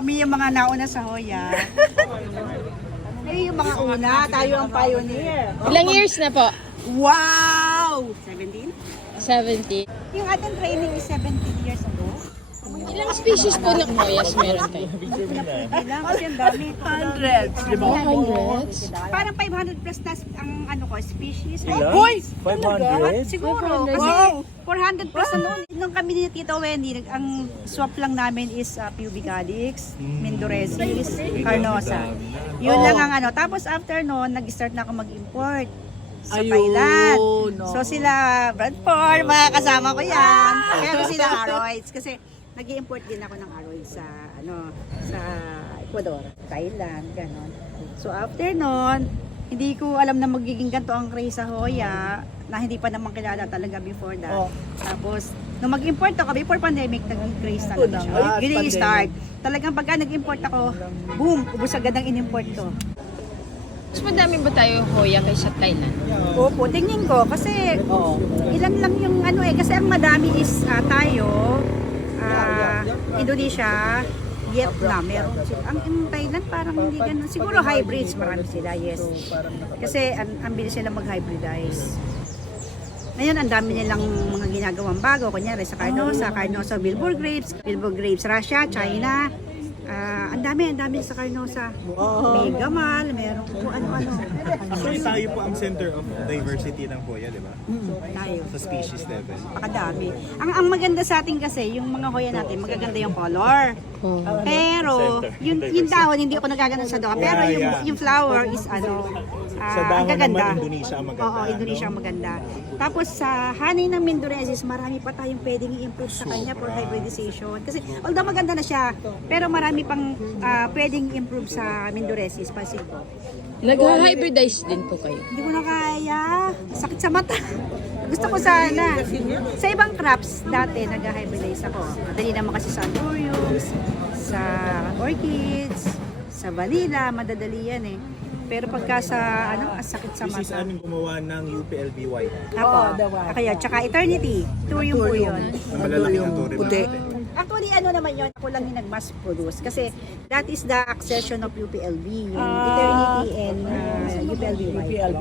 Kami yung mga nauna sa Hoya. Kayo yung mga una, tayo ang pioneer. Ilang years na po? Wow! 17? 70. Yung ating training is 17 years ago. Ilang species po ng Hoyas meron kayo? Ilang kasi ang dami. Hundreds. Hundreds? Parang 500 plus na ang ano ko, species. Ilan? Hoy! 500? Siguro. 500. Kasi 400 plus na noon. Nung kami ni Tita Wendy, ang swap lang namin is pubicalyx, mendoresis, carnosa. Yun lang ang ano. Tapos after noon, nag-start na ako mag-import sa Thailand. So sila, Bradford, mga kasama ko yan. Pero sila Aroids. Kasi nag-i-import din ako ng Aroids sa, sa Ecuador, Thailand, ganon. So after noon, hindi ko alam na magiging ganito ang craze sa Hoya, na hindi pa naman kilala talaga before that. Tapos, nung mag-import ako, before pandemic, naging craze talaga siya. Yun yung start. Talagang pagka nag-import ako, boom, ubos agad ang in-import ko. Mas madami ba tayo Hoya kaysa Thailand? Opo, tingin ko, kasi ilan lang yung ano kasi ang madami is tayo, Indonesia, Vietnam, meron sila. Ang Thailand parang hindi ganun. Siguro hybrids, marami sila, yes. Kasi ang bilis sila mag-hybridize. Ngayon, ang dami nilang mga ginagawang bago. Kunyari sa Carnosa, Wilbur grapes, Russia, China. Ang dami sa Carnosa. Megamal, meron kung ano-ano. Actually, tayo po ang center of diversity ng Hoya, di ba? Tayo. Sa species level. Pakadami. Ang maganda sa atin kasi, yung mga Hoya natin, magaganda yung color. Pero, yung dahon, hindi ako nagaganda sa dahon. Pero yung flower is Sa ang dahon gaganda. naman, Indonesia ang maganda. Oo, Indonesia ang maganda. Tapos sa honey ng Mendoresis, marami pa tayong pwedeng i-improve sa kanya for hybridization. Kasi although maganda na siya, pero marami pang pwedeng improve sa Mendoresis. Kasi Nag-hybridize din po kayo? hindi ko na kaya. Sakit sa mata. Gusto ko sana. Sa ibang crops, dati nag-hybridize ako. Madali naman kasi sa anthuriums, sa orchids, sa vanilla, madadali yan eh. Pero pagka sa sakit sa This is mata. aming gumawa ng UPLB white. Apo, kaya tsaka eternity, thurium po yun. Na malalaking antorium natin. Actually, naman yun, ako lang yung nag-mass produce kasi that is the accession of UPLB, yung eternity and UPLB white.